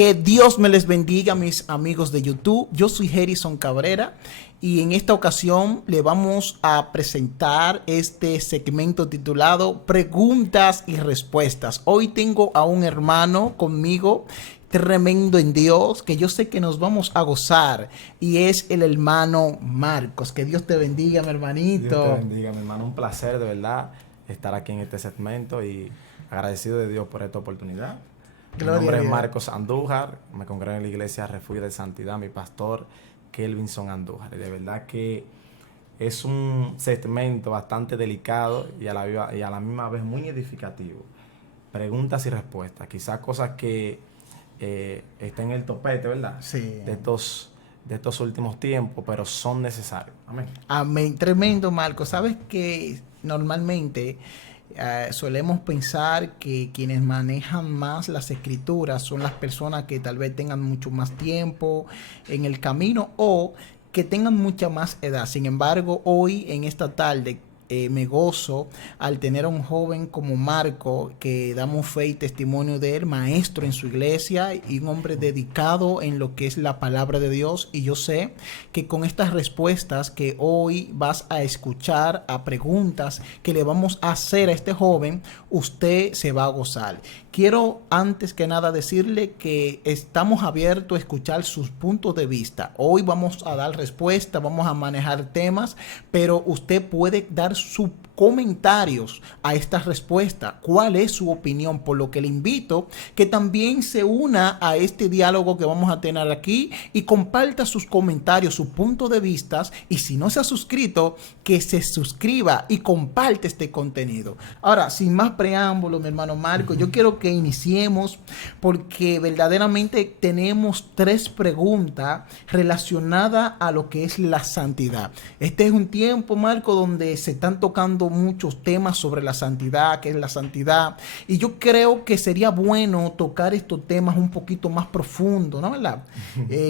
Que Dios me les bendiga, mis amigos de YouTube. Yo soy Harrison Cabrera y en esta ocasión le vamos a presentar este segmento titulado Preguntas y Respuestas. Hoy tengo a un hermano conmigo tremendo en Dios, que yo sé que nos vamos a gozar, y es el hermano Marcos. Que Dios te bendiga, mi hermanito. Dios te bendiga, mi hermano. Un placer, de verdad, estar aquí en este segmento y agradecido de Dios por esta oportunidad. Mi nombre es Marcos Andújar, me congrego en la iglesia Refugio de Santidad, mi pastor Kelvinson Andújar. Y de verdad que es un segmento bastante delicado y a la misma vez muy edificativo. Preguntas y respuestas, quizás cosas que estén en el topete, ¿verdad? Sí. De estos últimos tiempos, pero son necesarios. Amén. Amén. Tremendo, Marcos. Sabes que normalmente solemos pensar que quienes manejan más las escrituras son las personas que tal vez tengan mucho más tiempo en el camino o que tengan mucha más edad. Sin embargo, hoy en esta tarde me gozo al tener a un joven como Marco, que damos fe y testimonio de él, maestro en su iglesia y un hombre dedicado en lo que es la palabra de Dios. Y yo sé que con estas respuestas que hoy vas a escuchar a preguntas que le vamos a hacer a este joven, usted se va a gozar. Quiero antes que nada decirle que estamos abiertos a escuchar sus puntos de vista. Hoy vamos a dar respuesta, vamos a manejar temas, pero usted puede dar sus comentarios a estas respuestas. ¿Cuál es su opinión? Por lo que le invito que también se una a este diálogo que vamos a tener aquí y comparta sus comentarios, sus puntos de vista, y si no se ha suscrito, que se suscriba y comparte este contenido. Ahora, sin más preámbulo, mi hermano Marco, yo quiero que iniciemos porque verdaderamente tenemos 3 preguntas relacionadas a lo que es la santidad. Este es un tiempo, Marco, donde se están tocando muchos temas sobre la santidad, qué es la santidad, y yo creo que sería bueno tocar estos temas un poquito más profundo, ¿no? ¿Verdad?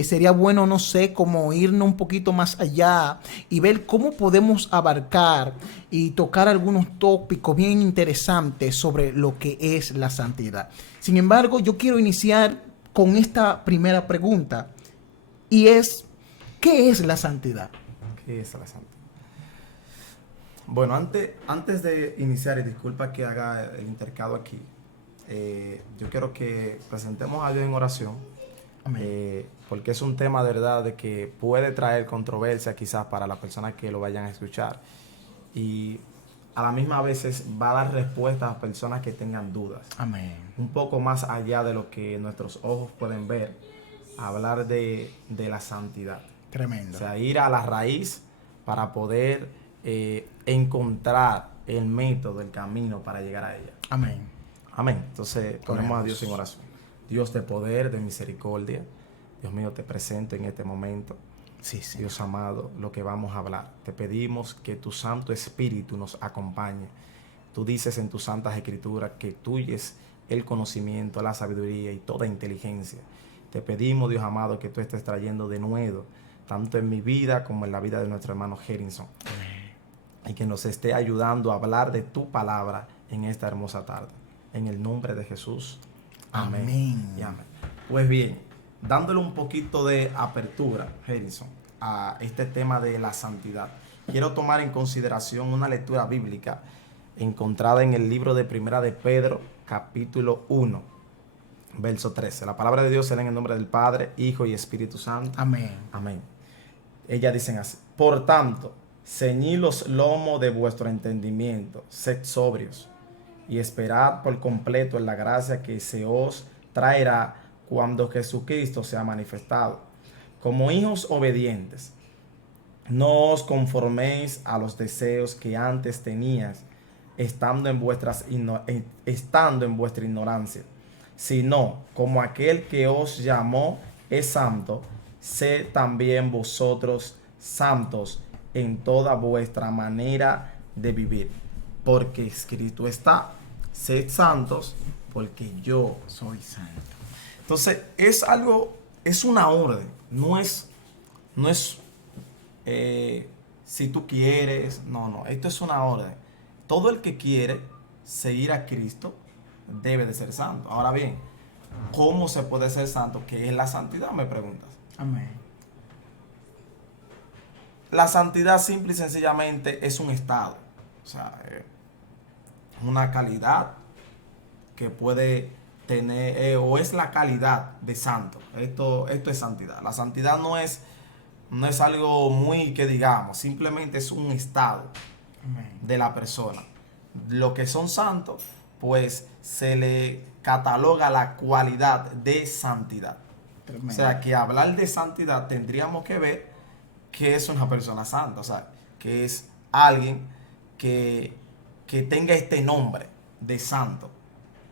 Sería bueno, no sé, como irnos un poquito más allá y ver cómo podemos abarcar y tocar algunos tópicos bien interesantes sobre lo que es la santidad. Sin embargo, yo quiero iniciar con esta primera pregunta, y es, ¿qué es la santidad? ¿Qué es la santidad? Bueno, antes de iniciar, y disculpa que haga el intercado aquí, yo quiero que presentemos a Dios en oración, porque es un tema de verdad de que puede traer controversia quizás para las personas que lo vayan a escuchar, y a la misma vez va a dar respuesta a personas que tengan dudas. Amén. Un poco más allá de lo que nuestros ojos pueden ver, hablar de la santidad. Tremendo. O sea, ir a la raíz para poder encontrar el método, el camino para llegar a ella. Amén. Amén. Entonces, ponemos a Dios en oración. Dios de poder, de misericordia, Dios mío, te presento en este momento. Sí, sí. Dios amado, lo que vamos a hablar. Te pedimos que tu Santo Espíritu nos acompañe. Tú dices en tus santas escrituras que tuyo es el conocimiento, la sabiduría y toda inteligencia. Te pedimos, Dios amado, que tú estés trayendo de nuevo, tanto en mi vida como en la vida de nuestro hermano Harrison. Y que nos esté ayudando a hablar de tu palabra en esta hermosa tarde. En el nombre de Jesús. Amén. Amén. Y amén. Pues bien, dándole un poquito de apertura, Harrison, a este tema de la santidad, quiero tomar en consideración una lectura bíblica encontrada en el libro de Primera de Pedro, capítulo 1, verso 13. La palabra de Dios se lee en el nombre del Padre, Hijo y Espíritu Santo. Amén. Amén. Ellas dicen así: por tanto, ceñid los lomos de vuestro entendimiento, sed sobrios, y esperad por completo en la gracia que se os traerá cuando Jesucristo sea manifestado. Como hijos obedientes, no os conforméis a los deseos que antes tenías, estando en vuestra ignorancia, sino como aquel que os llamó es santo, sed también vosotros santos en toda vuestra manera de vivir, porque escrito está: sed santos porque yo soy santo. Entonces es una orden, no es si tú quieres, no, esto es una orden. Todo el que quiere seguir a Cristo debe de ser santo. Ahora bien, ¿Cómo se puede ser santo? ¿Qué es la santidad? Me preguntas. Amén. La santidad simple y sencillamente es un estado, o sea, una calidad que puede tener, o es la calidad de santo. Esto es santidad. La santidad no es algo muy que digamos, simplemente es un estado Amén. de la persona. Lo que son santos, pues se le cataloga la cualidad de santidad. O Tremendo. sea, que hablar de santidad tendríamos que ver qué es una persona santa. O sea, que es alguien que tenga este nombre de santo.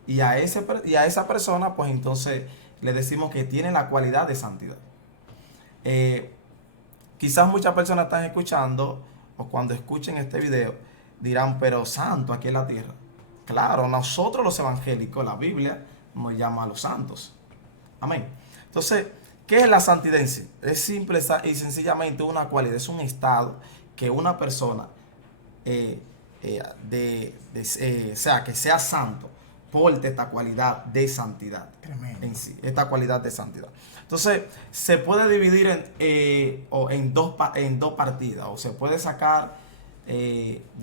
Y a esa persona, pues entonces le decimos que tiene la cualidad de santidad. Quizás muchas personas están escuchando, o cuando escuchen este video, dirán, pero santo aquí en la tierra. Claro, nosotros los evangélicos, la Biblia nos llama a los santos. Amén. Entonces, ¿qué es la santidad en sí? Es simple y sencillamente una cualidad, es un estado que una persona, o sea, que sea santo, porte esta cualidad de santidad. Tremendo. En sí, esta cualidad de santidad. Entonces, se puede dividir en dos partidas, o se puede sacar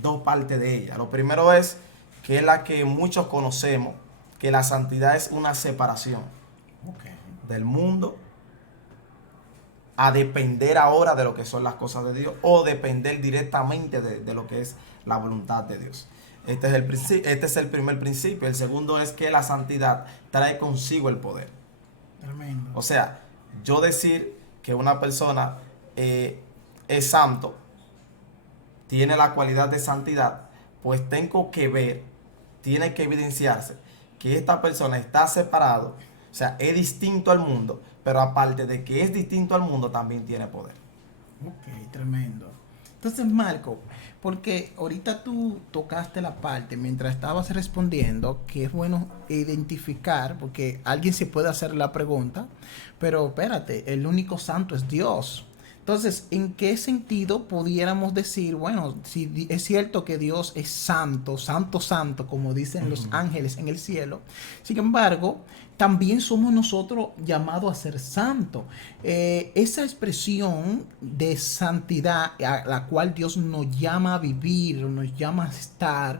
dos partes de ella. Lo primero es, que es la que muchos conocemos, que la santidad es una separación del mundo a depender ahora de lo que son las cosas de Dios, o depender directamente de lo que es la voluntad de Dios. Este es el primer principio. El segundo es que la santidad trae consigo el poder. Tremendo. O sea, yo decir que una persona es santo, tiene la cualidad de santidad, pues tengo que ver, tiene que evidenciarse que esta persona está separado, o sea, es distinto al mundo, pero aparte de que es distinto al mundo, también tiene poder. Ok, tremendo. Entonces, Marco, porque ahorita tú tocaste la parte mientras estabas respondiendo que es bueno identificar, porque alguien se puede hacer la pregunta, pero espérate, el único santo es Dios. Entonces, ¿en qué sentido pudiéramos decir, bueno, si es cierto que Dios es santo, santo, santo, como dicen los ángeles en el cielo? Sin embargo, también somos nosotros llamados a ser santos. Esa expresión de santidad a la cual Dios nos llama a vivir, nos llama a estar,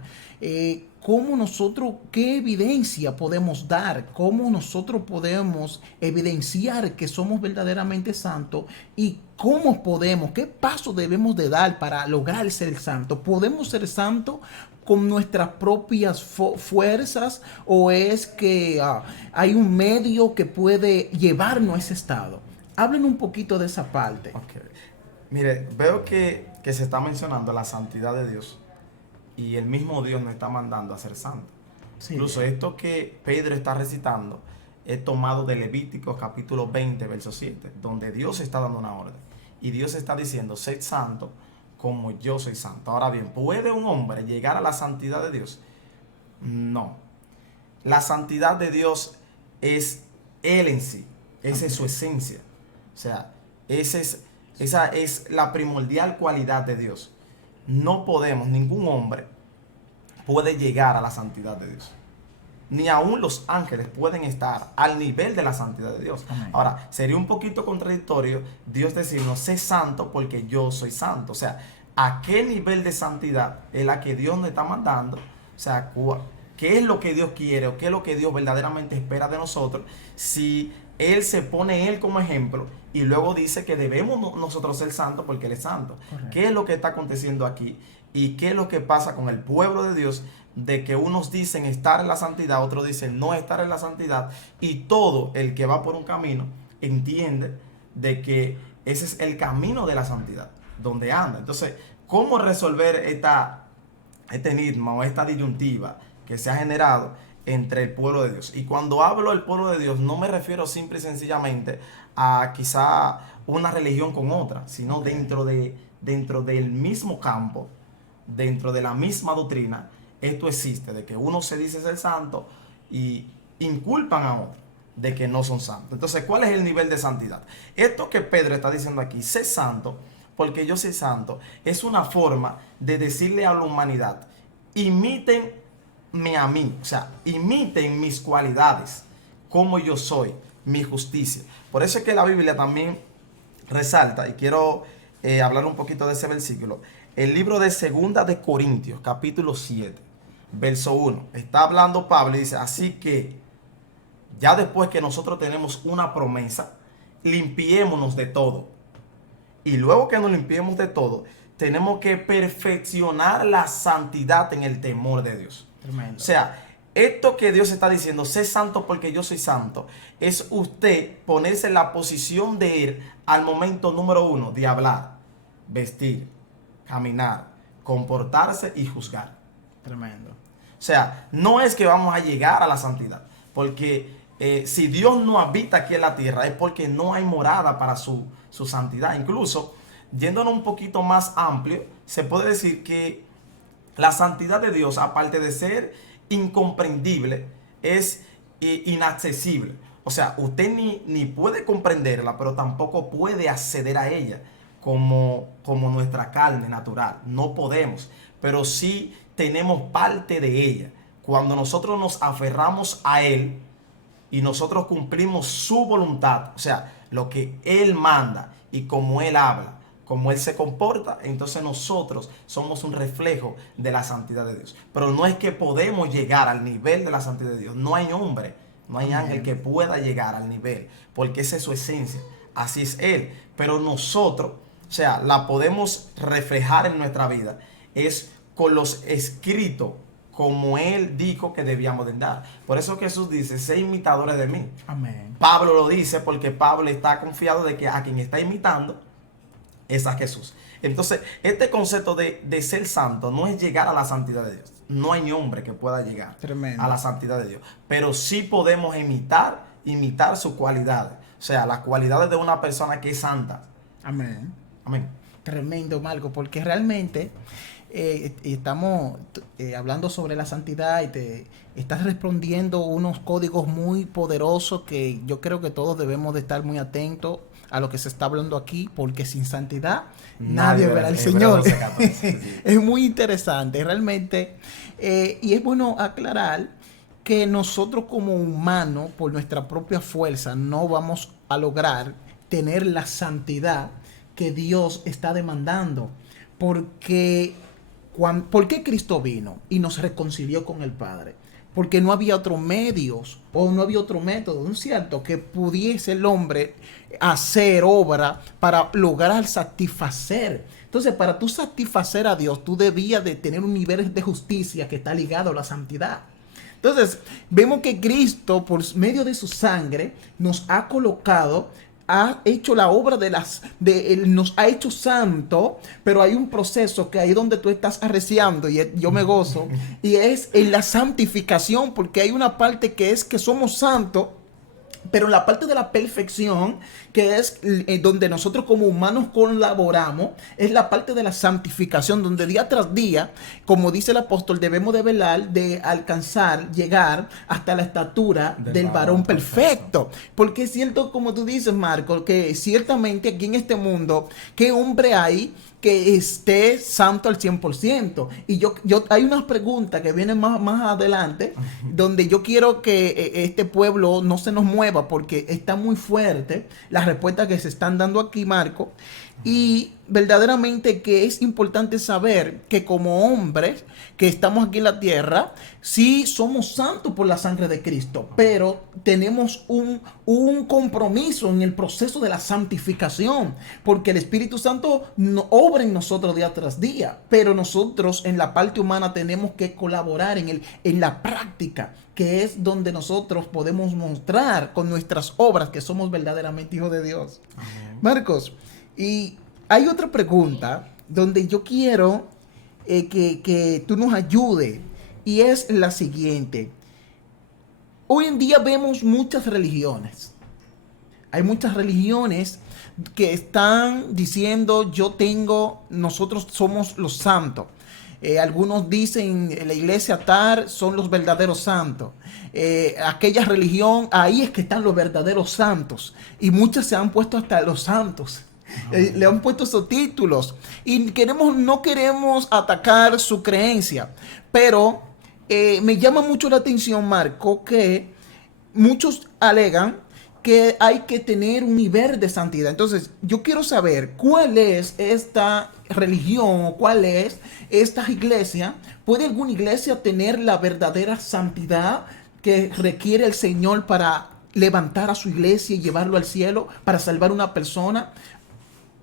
cómo nosotros, qué evidencia podemos dar, cómo nosotros podemos evidenciar que somos verdaderamente santos y cómo podemos, qué paso debemos de dar para lograr ser santo. ¿Podemos ser santos con nuestras propias fuerzas o es que hay un medio que puede llevarnos a ese estado? Hablen un poquito de esa parte. Okay. Mire, veo que se está mencionando la santidad de Dios y el mismo Dios nos está mandando a ser santos. Sí. Incluso esto que Pedro está recitando es tomado de Levítico capítulo 20, verso 7, donde Dios está dando una orden. Y Dios está diciendo, sed santo como yo soy santo. Ahora bien, ¿puede un hombre llegar a la santidad de Dios? No. La santidad de Dios es Él en sí. Esa es su esencia. O sea, esa es la primordial cualidad de Dios. No podemos, ningún hombre puede llegar a la santidad de Dios. Ni aún los ángeles pueden estar al nivel de la santidad de Dios. Amén. Ahora, sería un poquito contradictorio Dios decirnos, sé santo porque yo soy santo. O sea, ¿a qué nivel de santidad es la que Dios nos está mandando? O sea, ¿qué es lo que Dios quiere o qué es lo que Dios verdaderamente espera de nosotros? Si Él se pone Él como ejemplo y luego dice que debemos nosotros ser santos porque Él es santo. Correcto. ¿Qué es lo que está aconteciendo aquí? ¿Y qué es lo que pasa con el pueblo de Dios? De que unos dicen estar en la santidad, otros dicen no estar en la santidad, y todo el que va por un camino entiende de que ese es el camino de la santidad, donde anda. Entonces, ¿cómo resolver este enigma o esta disyuntiva que se ha generado entre el pueblo de Dios? Y cuando hablo del pueblo de Dios, no me refiero simple y sencillamente a quizá una religión con otra, sino dentro del mismo campo, dentro de la misma doctrina. Esto existe, de que uno se dice ser santo y inculpan a otro de que no son santos. Entonces, ¿cuál es el nivel de santidad? Esto que Pedro está diciendo aquí, sé santo porque yo soy santo, es una forma de decirle a la humanidad, imítenme a mí, o sea, imiten mis cualidades como yo soy, mi justicia. Por eso es que la Biblia también resalta, y quiero hablar un poquito de ese versículo, el libro de 2 Corintios, capítulo 7, verso 1. Está hablando Pablo y dice, así que ya después que nosotros tenemos una promesa, limpiémonos de todo. Y luego que nos limpiemos de todo, tenemos que perfeccionar la santidad en el temor de Dios. Tremendo. O sea, esto que Dios está diciendo, sé santo porque yo soy santo, es usted ponerse en la posición de Él al momento número 1 de hablar, vestir, caminar, comportarse y juzgar. Tremendo. O sea, no es que vamos a llegar a la santidad, porque si Dios no habita aquí en la tierra es porque no hay morada para su santidad. Incluso, yéndonos un poquito más amplio, se puede decir que la santidad de Dios, aparte de ser incomprendible, es inaccesible. O sea, usted ni puede comprenderla, pero tampoco puede acceder a ella como nuestra carne natural. No podemos, pero sí tenemos parte de ella. Cuando nosotros nos aferramos a Él y nosotros cumplimos su voluntad, o sea, lo que Él manda y como Él habla, como Él se comporta, entonces nosotros somos un reflejo de la santidad de Dios. Pero no es que podemos llegar al nivel de la santidad de Dios. No hay hombre, no hay ángel que pueda llegar al nivel, porque esa es su esencia. Así es Él. Pero nosotros, o sea, la podemos reflejar en nuestra vida, es con los escritos como Él dijo que debíamos de andar. Por eso Jesús dice, sé imitadores de mí. Amén. Pablo lo dice porque Pablo está confiado de que a quien está imitando es a Jesús. Entonces, este concepto de ser santo no es llegar a la santidad de Dios. No hay hombre que pueda llegar Tremendo. a la santidad de Dios. Pero sí podemos imitar sus cualidades. O sea, las cualidades de una persona que es santa. Amén. Amén. Tremendo, Marco, porque realmente estamos hablando sobre la santidad y te estás respondiendo unos códigos muy poderosos que yo creo que todos debemos de estar muy atentos a lo que se está hablando aquí, porque sin santidad nadie verá al Señor. 12:14, sí. Es muy interesante, realmente. Y es bueno aclarar que nosotros como humanos, por nuestra propia fuerza, no vamos a lograr tener la santidad que Dios está demandando. Porque, ¿por qué Cristo vino y nos reconcilió con el Padre? Porque no había otros medios o no había otro método, ¿no es cierto?, que pudiese el hombre hacer obra para lograr satisfacer. Entonces, para tú satisfacer a Dios, tú debías de tener un nivel de justicia que está ligado a la santidad. Entonces, vemos que Cristo, por medio de su sangre, nos ha colocado, ha hecho la obra nos ha hecho santo, pero hay un proceso que ahí donde tú estás arreciando y yo me gozo, y es en la santificación, porque hay una parte que es que somos santos, pero en la parte de la perfección, que es donde nosotros como humanos colaboramos, es la parte de la santificación, donde día tras día, como dice el apóstol, debemos de velar, de alcanzar, llegar hasta la estatura del varón perfecto. Porque es cierto, como tú dices, Marco, que ciertamente aquí en este mundo, ¿qué hombre hay que esté santo al 100%? Y yo hay unas preguntas que vienen más adelante, donde yo quiero que este pueblo no se nos mueva, porque está muy fuerte las respuestas que se están dando aquí, Marco. Y verdaderamente que es importante saber que como hombres que estamos aquí en la tierra, sí somos santos por la sangre de Cristo, pero tenemos un compromiso en el proceso de la santificación, porque el Espíritu Santo obra en nosotros día tras día, pero nosotros en la parte humana tenemos que colaborar en la práctica, que es donde nosotros podemos mostrar con nuestras obras que somos verdaderamente hijos de Dios. Amén. Marcos, y hay otra pregunta donde yo quiero que tú nos ayudes, y es la siguiente. Hoy en día vemos muchas religiones. Hay muchas religiones que están diciendo nosotros somos los santos. Algunos dicen la iglesia tal son los verdaderos santos. Aquella religión, ahí es que están los verdaderos santos. Y muchas se han puesto hasta los santos. Le han puesto esos títulos y no queremos atacar su creencia, pero me llama mucho la atención, Marco, que muchos alegan que hay que tener un nivel de santidad. Entonces, yo quiero saber cuál es esta religión o cuál es esta iglesia. ¿Puede alguna iglesia tener la verdadera santidad que requiere el Señor para levantar a su iglesia y llevarlo al cielo, para salvar a una persona?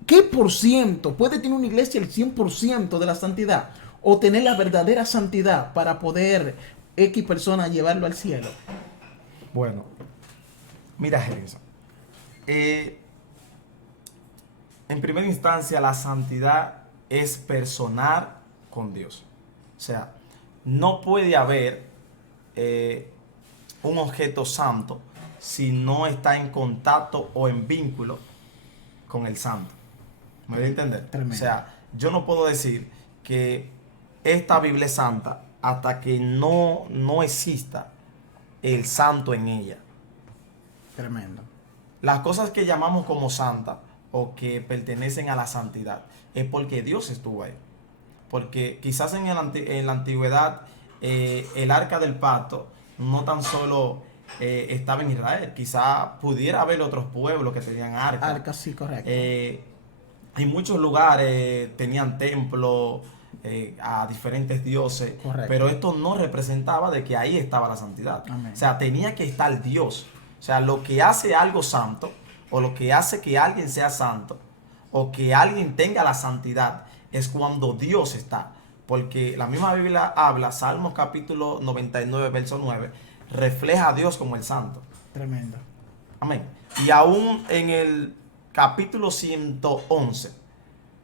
¿Qué por ciento puede tener una iglesia el 100% de la santidad? ¿O tener la verdadera santidad para poder X persona llevarlo al cielo? Bueno, mira, Gerson. En primera instancia, la santidad es personal con Dios. O sea, no puede haber un objeto santo si no está en contacto o en vínculo con el santo. ¿Me voy a entender? Tremendo. O sea, yo no puedo decir que esta Biblia es santa hasta que no exista el santo en ella. Tremendo. Las cosas que llamamos como santa o que pertenecen a la santidad es porque Dios estuvo ahí. Porque quizás en la antigüedad el arca del pacto no tan solo estaba en Israel, quizás pudiera haber otros pueblos que tenían arca. Arca, sí, correcto. En muchos lugares tenían templos a diferentes dioses, Correcto. pero esto no representaba de que ahí estaba la santidad. Amén. O sea, tenía que estar Dios. O sea, lo que hace algo santo, o lo que hace que alguien sea santo, o que alguien tenga la santidad, es cuando Dios está. Porque la misma Biblia habla, Salmos capítulo 99, verso 9, refleja a Dios como el santo. Tremendo. Amén. Y aún en el capítulo 111,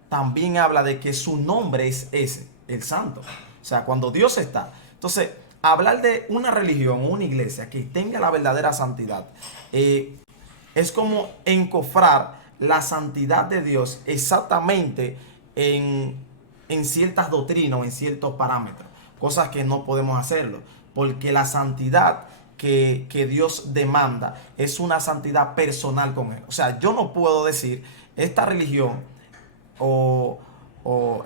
también habla de que su nombre es ese, el santo. O sea, cuando Dios está. Entonces, hablar de una religión o una iglesia que tenga la verdadera santidad es como encofrar la santidad de Dios exactamente en ciertas doctrinas o en ciertos parámetros. Cosas que no podemos hacerlo. Porque la santidad que Dios demanda es una santidad personal con Él. O sea, yo no puedo decir esta religión o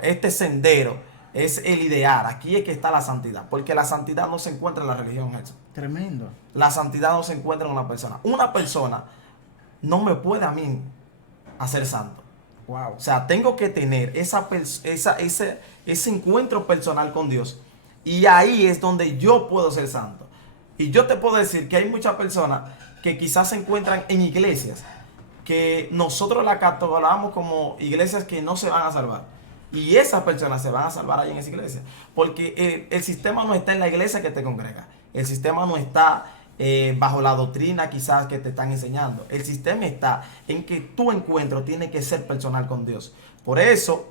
este sendero es el ideal. Aquí es que está la santidad. Porque la santidad no se encuentra en la religión, Jesús. Tremendo. La santidad no se encuentra en una persona. Una persona no me puede a mí hacer santo. Wow. O sea, tengo que tener ese encuentro personal con Dios. Y ahí es donde yo puedo ser santo. Y yo te puedo decir que hay muchas personas que quizás se encuentran en iglesias que nosotros la catalogamos como iglesias que no se van a salvar. Y esas personas se van a salvar ahí en esa iglesia. Porque el sistema no está en la iglesia que te congrega. El sistema no está bajo la doctrina quizás que te están enseñando. El sistema está en que tu encuentro tiene que ser personal con Dios. Por eso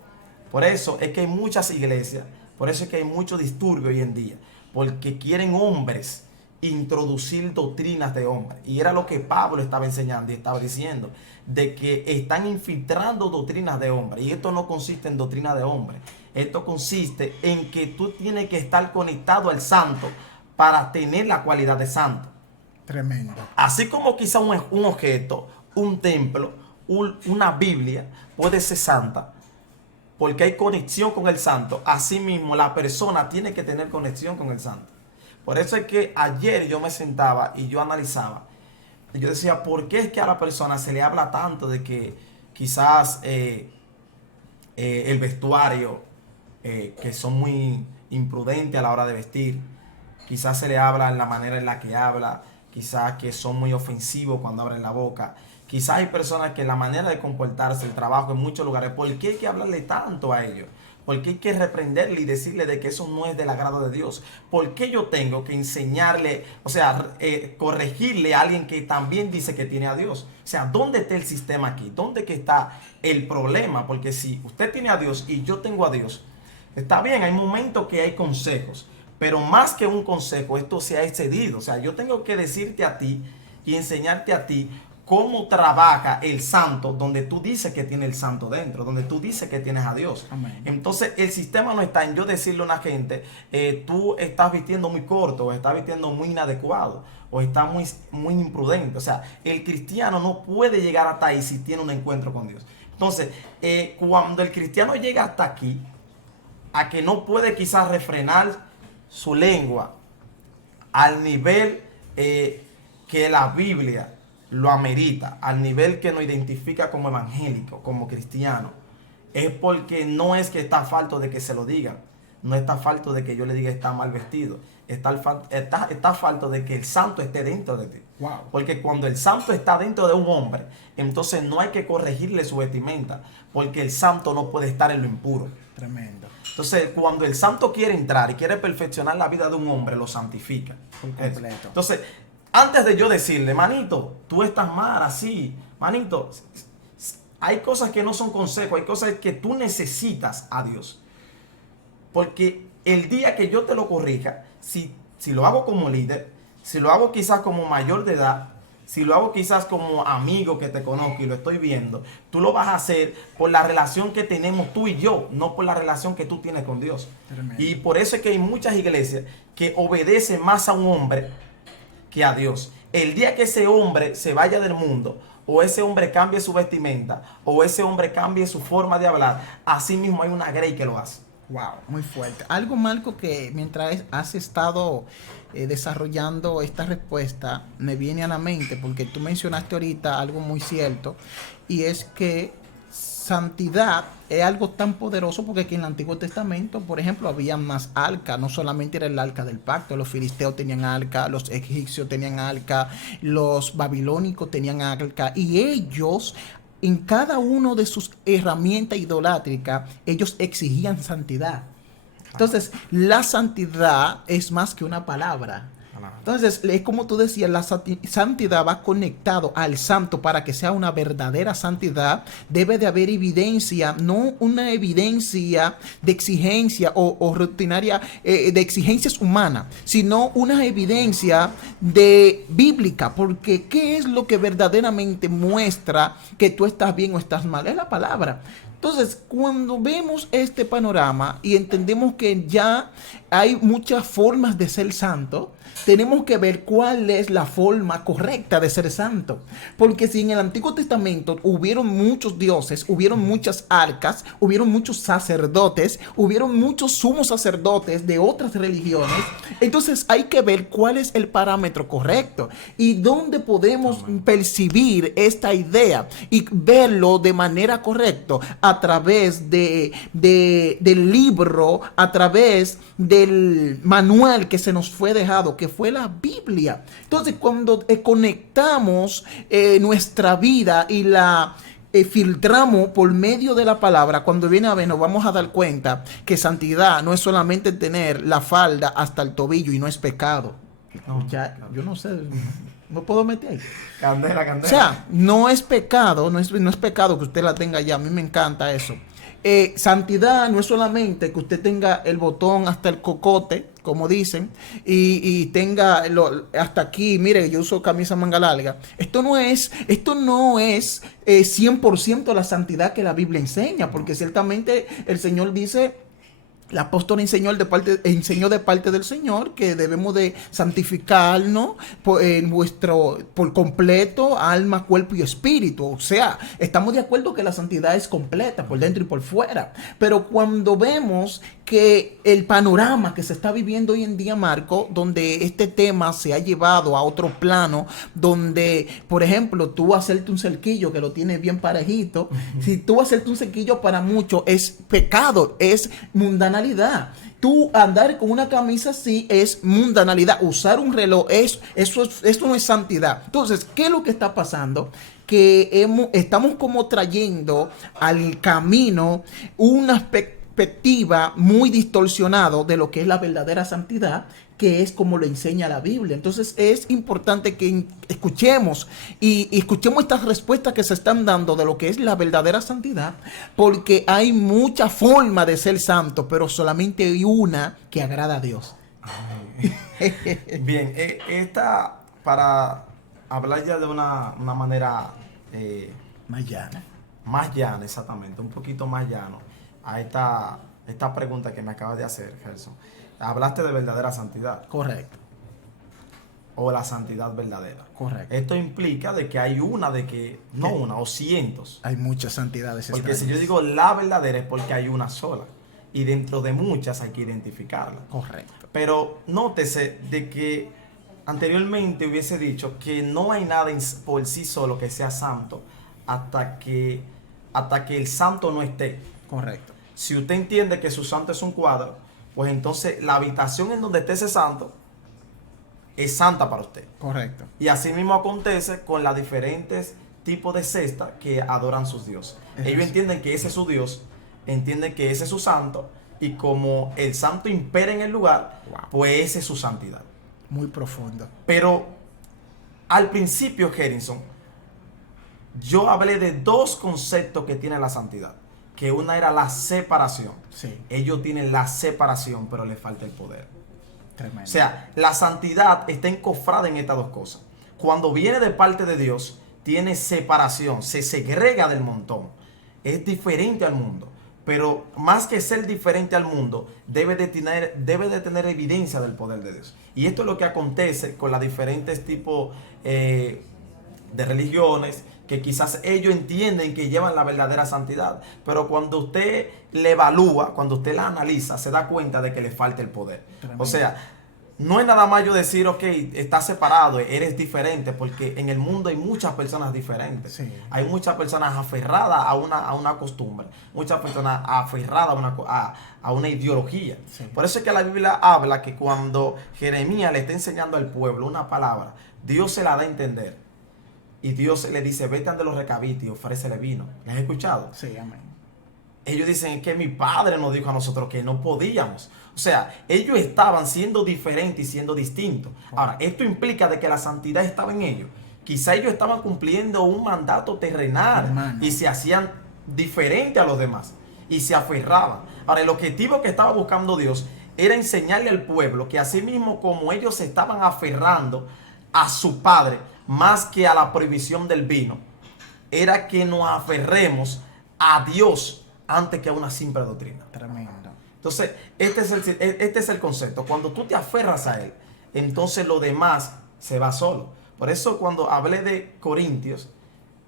es que hay muchas iglesias, por eso es que hay mucho disturbio hoy en día. Porque quieren hombres introducir doctrinas de hombres. Y era lo que Pablo estaba enseñando y estaba diciendo, de que están infiltrando doctrinas de hombres. Y esto no consiste en doctrina de hombres. Esto consiste en que tú tienes que estar conectado al santo para tener la cualidad de santo. Tremendo. Así como quizá un objeto, un templo, una Biblia puede ser santa, porque hay conexión con el santo. Asimismo, la persona tiene que tener conexión con el santo. Por eso es que ayer yo me sentaba y yo analizaba. Y yo decía, ¿por qué es que a la persona se le habla tanto de que quizás el vestuario, que son muy imprudentes a la hora de vestir? Quizás se le habla en la manera en la que habla, quizás que son muy ofensivos cuando abren la boca. Quizás hay personas que la manera de comportarse, el trabajo en muchos lugares, ¿por qué hay que hablarle tanto a ellos? ¿Por qué hay que reprenderle y decirle de que eso no es del agrado de Dios? ¿Por qué yo tengo que enseñarle, o sea, corregirle a alguien que también dice que tiene a Dios? O sea, ¿dónde está el sistema aquí? ¿Dónde que está el problema? Porque si usted tiene a Dios y yo tengo a Dios, está bien, hay momentos que hay consejos, pero más que un consejo, esto se ha excedido. O sea, yo tengo que decirte a ti y enseñarte a ti cómo trabaja el santo, donde tú dices que tiene el santo dentro, donde tú dices que tienes a Dios. Amén. Entonces, el sistema no está en yo decirle a una gente, tú estás vistiendo muy corto, o estás vistiendo muy inadecuado, o estás muy imprudente. O sea, el cristiano no puede llegar hasta ahí si tiene un encuentro con Dios. Entonces, cuando el cristiano llega hasta aquí, a que no puede quizás refrenar su lengua al nivel que la Biblia lo amerita al nivel que nos identifica como evangélico, como cristiano, es porque no es que está falto de que se lo digan, no está falto de que yo le diga está mal vestido, está falto de que el santo esté dentro de ti. Wow. Porque cuando el santo está dentro de un hombre, entonces no hay que corregirle su vestimenta, porque el santo no puede estar en lo impuro. Tremendo. Entonces, cuando el santo quiere entrar y quiere perfeccionar la vida de un hombre, lo santifica. Por completo. Entonces, antes de yo decirle, manito, tú estás mal así, manito, hay cosas que no son consejos, hay cosas que tú necesitas a Dios. Porque el día que yo te lo corrija, si lo hago como líder, si lo hago quizás como mayor de edad, si lo hago quizás como amigo que te conozco y lo estoy viendo, tú lo vas a hacer por la relación que tenemos tú y yo, no por la relación que tú tienes con Dios. Tremendo. Y por eso es que hay muchas iglesias que obedecen más a un hombre que a Dios. El día que ese hombre se vaya del mundo, o ese hombre cambie su vestimenta, o ese hombre cambie su forma de hablar, así mismo hay una grey que lo hace. Wow, muy fuerte. Algo, Marco, que mientras has estado desarrollando esta respuesta, me viene a la mente, porque tú mencionaste ahorita algo muy cierto, y es que santidad es algo tan poderoso porque aquí en el Antiguo Testamento, por ejemplo, había más arca, no solamente era el arca del pacto, los filisteos tenían arca, los egipcios tenían arca, los babilónicos tenían arca, y ellos en cada uno de sus herramientas idolátricas, ellos exigían santidad. Entonces, la santidad es más que una palabra. Entonces, es como tú decías, la santidad va conectado al santo. Para que sea una verdadera santidad, debe de haber evidencia, no una evidencia de exigencia o rutinaria de exigencias humanas, sino una evidencia de bíblica. Porque ¿qué es lo que verdaderamente muestra que tú estás bien o estás mal? Es la palabra. Entonces, cuando vemos este panorama y entendemos que ya hay muchas formas de ser santo, tenemos que ver cuál es la forma correcta de ser santo. Porque si en el Antiguo Testamento hubieron muchos dioses, hubieron muchas arcas, hubieron muchos sacerdotes, hubieron muchos sumos sacerdotes de otras religiones, entonces hay que ver cuál es el parámetro correcto y dónde podemos percibir esta idea y verlo de manera correcta a través del libro, a través del manual que se nos fue dejado, que fue la Biblia. Entonces, cuando conectamos nuestra vida y la filtramos por medio de la palabra, cuando viene a ver, nos vamos a dar cuenta que santidad no es solamente tener la falda hasta el tobillo y no es pecado. No, ya, yo no sé, no puedo meter ahí. Candela, candela. O sea, no es pecado, no es pecado que usted la tenga ya. A mí me encanta eso. Santidad no es solamente que usted tenga el botón hasta el cocote, como dicen, y tenga hasta aquí. Mire, yo uso camisa manga larga. Esto no es 100% la santidad que la Biblia enseña, porque ciertamente el Señor dice, el apóstol enseñó de parte del Señor que debemos de santificarnos por completo, alma, cuerpo y espíritu. O sea, estamos de acuerdo que la santidad es completa por dentro y por fuera. Pero cuando vemos que el panorama que se está viviendo hoy en día, Marco, donde este tema se ha llevado a otro plano, donde, por ejemplo, tú hacerte un cerquillo que lo tienes bien parejito, si tú hacerte un cerquillo para muchos es pecado, es mundanalidad. Tú andar con una camisa así es mundanalidad. Usar un reloj, eso no es santidad. Entonces, ¿qué es lo que está pasando? Que estamos como trayendo al camino una perspectiva muy distorsionado de lo que es la verdadera santidad, que es como lo enseña la Biblia. Entonces es importante que escuchemos y escuchemos estas respuestas que se están dando de lo que es la verdadera santidad, porque hay mucha forma de ser santo, pero solamente hay una que agrada a Dios. Bien, esta, para hablar ya de una manera más llana, exactamente, un poquito más llano a esta pregunta que me acabas de hacer, Gerson. Hablaste de verdadera santidad. Correcto. O la santidad verdadera. Correcto. Esto implica de que hay una, no una, o cientos. Hay muchas santidades. Porque si yo digo la verdadera es porque hay una sola. Y dentro de muchas hay que identificarla. Correcto. Pero nótese de que anteriormente hubiese dicho que no hay nada por sí solo que sea santo hasta que, hasta que el santo no esté. Correcto. Si usted entiende que su santo es un cuadro, pues entonces la habitación en donde esté ese santo es santa para usted. Correcto. Y así mismo acontece con los diferentes tipos de cestas que adoran sus dioses. Ellos entienden que ese es su Dios, entienden que ese es su santo, y como el santo impera en el lugar, Wow. pues esa es su santidad. Muy profundo. Pero al principio, Harrison, yo hablé de dos conceptos que tiene la santidad. Que una era la separación. Sí. Ellos tienen la separación, pero les falta el poder. Tremendo. O sea, la santidad está encofrada en estas dos cosas. Cuando viene de parte de Dios, tiene separación, se segrega del montón. Es diferente al mundo. Pero más que ser diferente al mundo, debe de tener evidencia del poder de Dios. Y esto es lo que acontece con los diferentes tipos de religiones, que quizás ellos entienden que llevan la verdadera santidad, pero cuando usted le evalúa, cuando usted la analiza, se da cuenta de que le falta el poder. Tremendo. O sea, no es nada más yo decir, ok, estás separado, eres diferente, porque en el mundo hay muchas personas diferentes. Sí. Hay muchas personas aferradas a una costumbre, muchas personas aferradas a una ideología. Sí. Por eso es que la Biblia habla que cuando Jeremías le está enseñando al pueblo una palabra, Dios se la da a entender. Y Dios le dice, vete ante los recabitos y ofrécele vino. ¿Les has escuchado? Sí, amén. Ellos dicen que mi padre nos dijo a nosotros que no podíamos. O sea, ellos estaban siendo diferentes y siendo distintos. Ahora, esto implica de que la santidad estaba en ellos. Quizá ellos estaban cumpliendo un mandato terrenal, hermano, y se hacían diferente a los demás y se aferraban. Ahora, el objetivo que estaba buscando Dios era enseñarle al pueblo que así mismo como ellos se estaban aferrando a su padre más que a la prohibición del vino, era que nos aferremos a Dios antes que a una simple doctrina. Tremendo. Entonces, este es el concepto. Cuando tú te aferras a Él, entonces lo demás se va solo. Por eso cuando hablé de Corintios,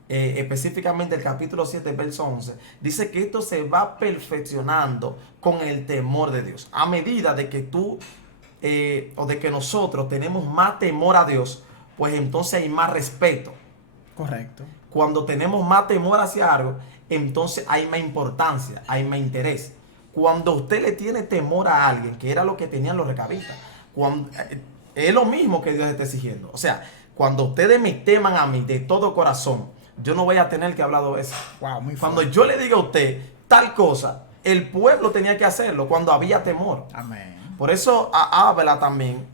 específicamente el capítulo 7, verso 11, dice que esto se va perfeccionando con el temor de Dios. A medida de que tú o de que nosotros tenemos más temor a Dios, pues entonces hay más respeto. Correcto. Cuando tenemos más temor hacia algo, entonces hay más importancia, hay más interés. Cuando usted le tiene temor a alguien, que era lo que tenían los recabitas, es lo mismo que Dios está exigiendo. O sea, cuando ustedes me teman a mí de todo corazón, yo no voy a tener que hablar de eso. Wow, muy Cuando fuerte. yo le diga a usted tal cosa, el pueblo tenía que hacerlo cuando había temor. Amén. Por eso habla también,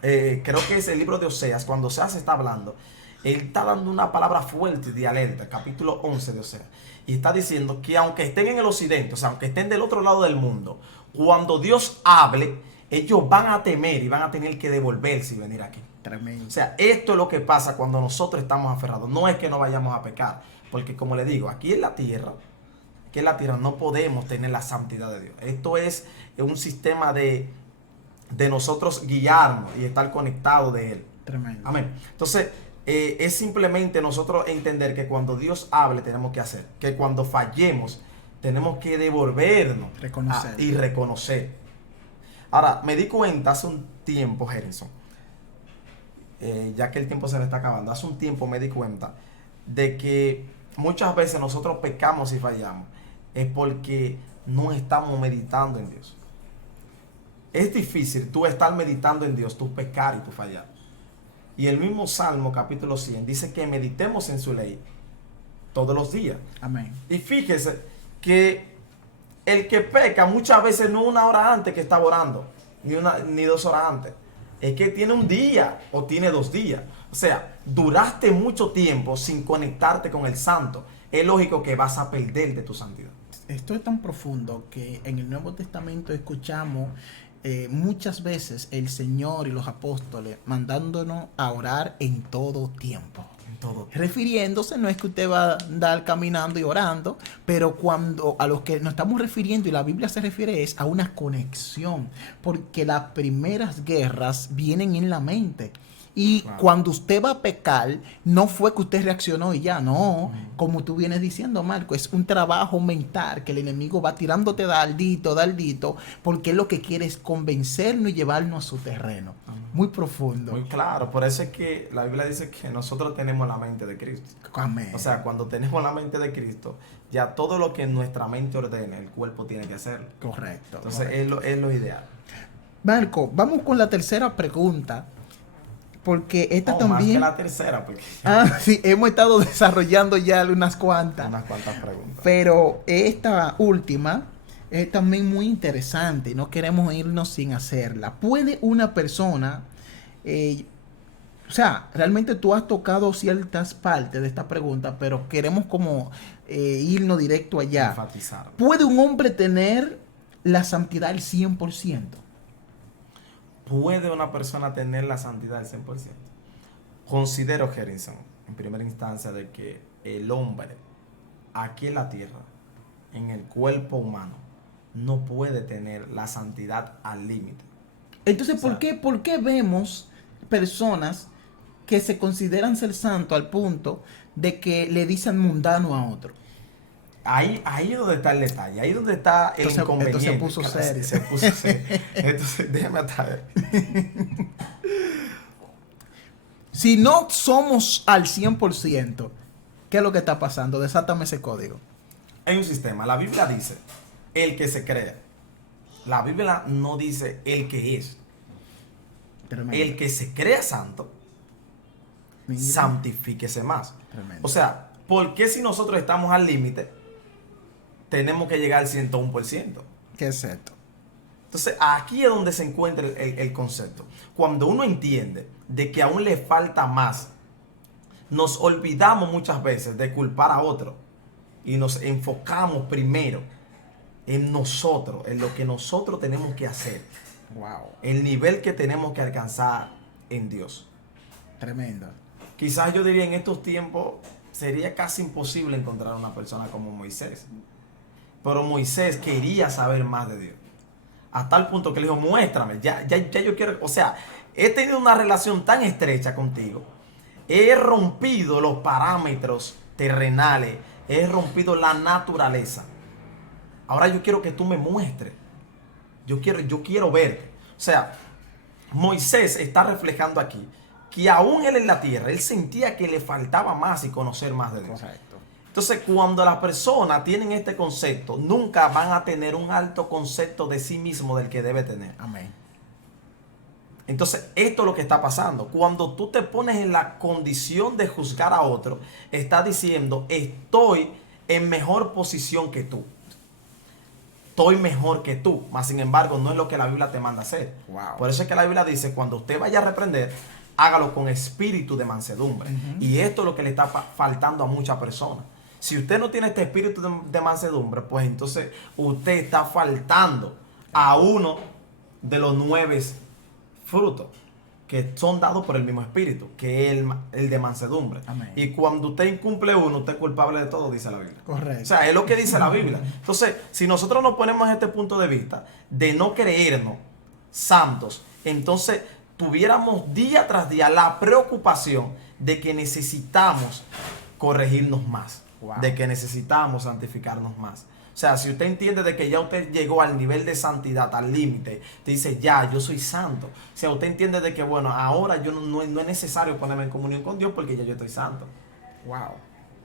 creo que es el libro de Oseas, cuando Oseas está hablando, él está dando una palabra fuerte de alerta, capítulo 11 de Oseas, y está diciendo que aunque estén en el occidente, o sea, aunque estén del otro lado del mundo, cuando Dios hable, ellos van a temer y van a tener que devolverse y venir aquí. Tremendo. O sea, esto es lo que pasa cuando nosotros estamos aferrados. No es que no vayamos a pecar, porque como le digo, aquí en la tierra no podemos tener la santidad de Dios. Esto es un sistema de nosotros guiarnos y estar conectados de Él. Tremendo. Amén. Entonces, es simplemente nosotros entender que cuando Dios hable tenemos que hacer. Que cuando fallemos tenemos que devolvernos Reconocer. y reconocer. Ahora, me di cuenta hace un tiempo, Harrison, ya que el tiempo se me está acabando, hace un tiempo me di cuenta de que muchas veces nosotros pecamos y fallamos. Es porque no estamos meditando en Dios. Es difícil tú estar meditando en Dios, tú pecar y tú fallar. Y el mismo Salmo capítulo 100 dice que meditemos en su ley todos los días. Amén. Y fíjese que el que peca muchas veces no una hora antes que está orando, ni 2 horas antes. Es que tiene un día o tiene 2 días. O sea, duraste mucho tiempo sin conectarte con el santo. Es lógico que vas a perder de tu santidad. Esto es tan profundo que en el Nuevo Testamento escuchamos muchas veces el Señor y los apóstoles mandándonos a orar en todo tiempo. En todo. Refiriéndose, no es que usted va a andar caminando y orando, pero cuando a los que nos estamos refiriendo y la Biblia se refiere es a una conexión, porque las primeras guerras vienen en la mente. Y Claro. cuando usted va a pecar, no fue que usted reaccionó y ya, no. Como tú vienes diciendo, Marco, es un trabajo mental que el enemigo va tirándote daldito, porque él lo que quiere es convencernos y llevarnos a su terreno. Muy profundo. Muy claro, por eso es que la Biblia dice que nosotros tenemos la mente de Cristo. Amén. O sea, cuando tenemos la mente de Cristo, ya todo lo que nuestra mente ordena, el cuerpo tiene que hacerlo. Correcto. Entonces correcto. es lo ideal. Marco, vamos con la tercera pregunta, porque esta Más que también... la tercera, porque Ah, sí, hemos estado desarrollando ya unas cuantas. unas cuantas preguntas. Pero esta última es también muy interesante y no queremos irnos sin hacerla. ¿Puede una persona, o sea, realmente tú has tocado ciertas partes de esta pregunta, pero queremos como irnos directo allá? Enfatizar. ¿Puede un hombre tener la santidad al 100%? ¿Puede una persona tener la santidad al 100%? Considero, Harrison, en primera instancia, de que el hombre aquí en la tierra, en el cuerpo humano, no puede tener la santidad al límite. Entonces, O sea, ¿por qué vemos personas que se consideran ser santos al punto de que le dicen mundano a otro? ahí es donde está el detalle, ahí es donde está el inconveniente. Esto se puso Claro, serio. se puso serio. Entonces, déjame atar. Si no somos al 100%, ¿qué es lo que está pasando? Desátame ese código. Hay un sistema. La Biblia dice el que se crea. La Biblia no dice el que es. Tremendo. El que se crea santo, Mira. santifíquese más. Tremendo. O sea, ¿por qué si nosotros estamos al límite, tenemos que llegar al 101%? ¿Qué es esto? Entonces, aquí es donde se encuentra el concepto. Cuando uno entiende de que aún le falta más, nos olvidamos muchas veces de culpar a otro y nos enfocamos primero en nosotros, en lo que nosotros tenemos que hacer, Wow. el nivel que tenemos que alcanzar en Dios. Tremendo. Quizás yo diría en estos tiempos sería casi imposible encontrar una persona como Moisés. Pero Moisés quería saber más de Dios. A tal punto que le dijo, muéstrame, ya yo quiero, o sea, he tenido una relación tan estrecha contigo. He rompido los parámetros terrenales, he rompido la naturaleza. Ahora yo quiero que tú me muestres. Yo quiero verte. O sea, Moisés está reflejando aquí que aún él en la tierra, él sentía que le faltaba más y conocer más de Dios. Correcto. Entonces, cuando las personas tienen este concepto, nunca van a tener un alto concepto de sí mismo del que debe tener. Amén. Entonces, esto es lo que está pasando. Cuando tú te pones en la condición de juzgar a otro, estás diciendo, estoy en mejor posición que tú. Estoy mejor que tú. Mas, sin embargo, no es lo que la Biblia te manda hacer. Wow. Por eso es que la Biblia dice, cuando usted vaya a reprender, hágalo con espíritu de mansedumbre. Y esto es lo que le está faltando a muchas personas. Si usted no tiene este espíritu de mansedumbre, pues entonces usted está faltando a uno de los 9 frutos que son dados por el mismo espíritu, que es el de mansedumbre. Amén. Y cuando usted incumple uno, usted es culpable de todo, dice la Biblia. Correcto. O sea, es lo que dice la Biblia. Entonces, si nosotros nos ponemos este punto de vista de no creernos santos, entonces tuviéramos día tras día la preocupación de que necesitamos corregirnos más, Wow. de que necesitamos santificarnos más. O sea, si usted entiende de que ya usted llegó al nivel de santidad, al límite, te dice, ya, yo soy santo. O sea, usted entiende de que, bueno, ahora yo no es necesario ponerme en comunión con Dios porque ya yo estoy santo. Wow.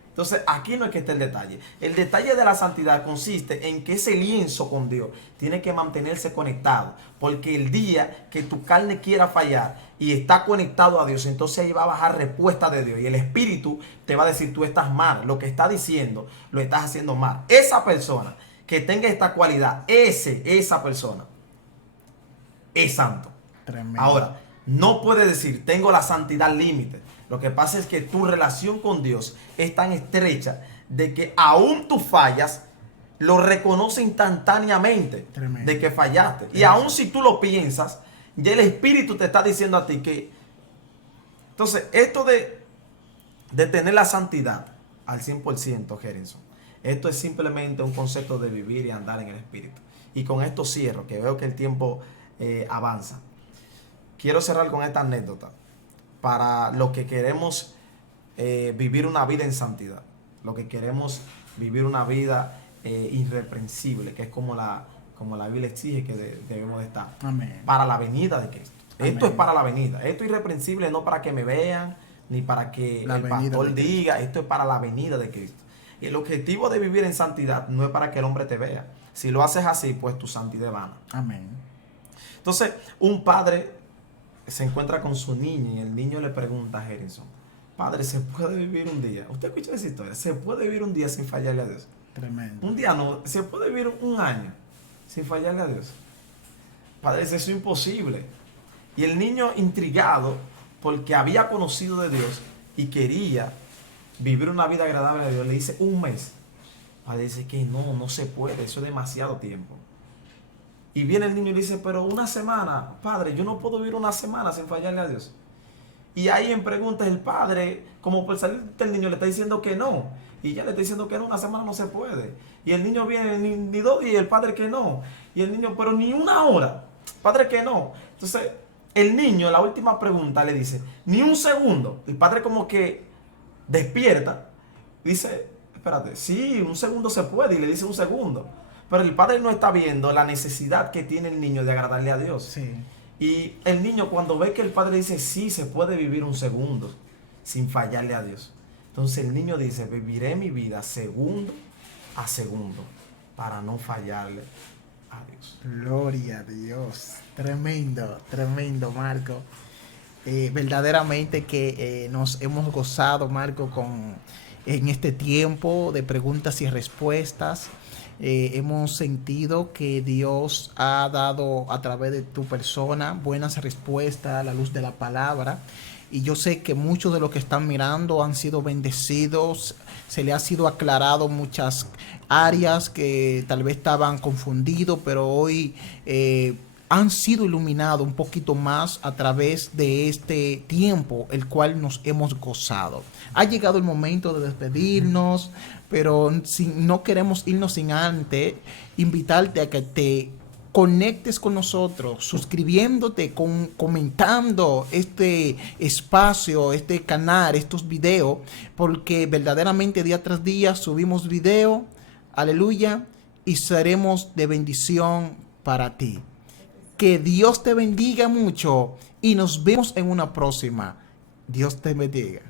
Entonces, aquí no es que esté el detalle. El detalle de la santidad consiste en que ese lienzo con Dios tiene que mantenerse conectado. Porque el día que tu carne quiera fallar y está conectado a Dios, entonces ahí va a bajar respuesta de Dios. Y el Espíritu te va a decir, tú estás mal. Lo que está diciendo, lo estás haciendo mal. Esa persona que tenga esta cualidad, esa persona es santo. Tremendo. Ahora, no puede decir, tengo la santidad límite. Lo que pasa es que tu relación con Dios es tan estrecha de que aún tú fallas, lo reconoce instantáneamente. Tremendo. De que fallaste. Y aún si tú lo piensas, ya el Espíritu te está diciendo a ti que... Entonces, esto de tener la santidad al 100%, Harrison, esto es simplemente un concepto de vivir y andar en el Espíritu. Y con esto cierro, que veo que el tiempo avanza. Quiero cerrar con esta anécdota. para los que queremos vivir una vida en santidad, lo que queremos vivir una vida irreprensible, que es como la Biblia exige que debemos de estar. Amén. Para la venida de Cristo. Amén. Esto es para la venida. Esto es irreprensible, no para que me vean, ni para que La el venida pastor de Cristo. diga. Esto es para la venida de Cristo. Y el objetivo de vivir en santidad no es para que el hombre te vea. Si lo haces así, pues tu santidad es vana. Amén. Entonces, un padre se encuentra con su niño y el niño le pregunta a Harrison: padre, ¿se puede vivir un día? ¿Usted escucha esa historia? ¿Se puede vivir un día sin fallarle a Dios? Tremendo. Un día no, ¿se puede vivir un año sin fallarle a Dios? Padre, eso es imposible. Y el niño, intrigado porque había conocido de Dios y quería vivir una vida agradable a Dios, le dice un mes. Padre dice que no se puede, eso es demasiado tiempo. Y viene el niño y le dice: pero una semana, padre, yo no puedo vivir una semana sin fallarle a Dios. Y ahí en preguntas el padre, como por salir del niño, le está diciendo que no. Y ya le está diciendo que no, una semana no se puede. Y el niño viene ni 2 días, y el padre que no. Y el niño, pero ni una hora, padre que no. Entonces el niño, la última pregunta, le dice: ni un segundo. El padre como que despierta, dice: espérate, sí, un segundo se puede. Y le dice un segundo. Pero el padre no está viendo la necesidad que tiene el niño de agradarle a Dios. Sí. Y el niño, cuando ve que el padre dice: sí, se puede vivir un segundo sin fallarle a Dios, entonces el niño dice: viviré mi vida segundo a segundo para no fallarle a Dios. Gloria a Dios. Tremendo, tremendo, Marco. Verdaderamente que nos hemos gozado, Marco, en este tiempo de preguntas y respuestas. Hemos sentido que Dios ha dado a través de tu persona buenas respuestas a la luz de la palabra. Y yo sé que muchos de los que están mirando han sido bendecidos. Se le ha sido aclarado muchas áreas que tal vez estaban confundidos, pero hoy han sido iluminados un poquito más a través de este tiempo, el cual nos hemos gozado. Ha llegado el momento de despedirnos, pero no queremos irnos sin antes invitarte a que te conectes con nosotros, suscribiéndote, comentando este espacio, este canal, estos videos, porque verdaderamente día tras día subimos video, aleluya, y seremos de bendición para ti. Que Dios te bendiga mucho y nos vemos en una próxima. Dios te bendiga.